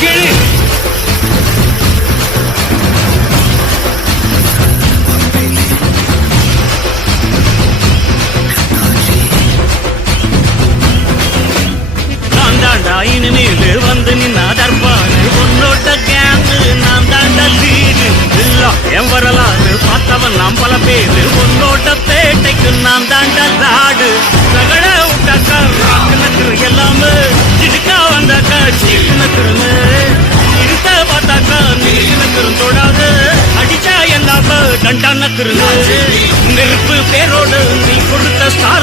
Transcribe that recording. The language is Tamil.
கிழி நான் தாண்டா இனிமேல் வந்து நின்னா தர்பாரு பொண்ணோட்ட கேங்கு நான் தாண்டா லீடு என் வரலாறு பார்த்தவன் நாம் பல பேரு பொண்ணோட்ட பேட்டைக்கு நான் தாண்டா லாடு சகட விட்டாக்கா நக்கரு எல்லாமே சிடுக்கா வந்தாக்கா சீக்கிரத்துருமே இருக்க பார்த்தாக்கா நீக்கினத்துரும் தொடாது அடிச்சா எல்லாம டண்டா நக்கருங்க நெருப்பு பேரோடு நீ கொடுத்த ஸ்டார்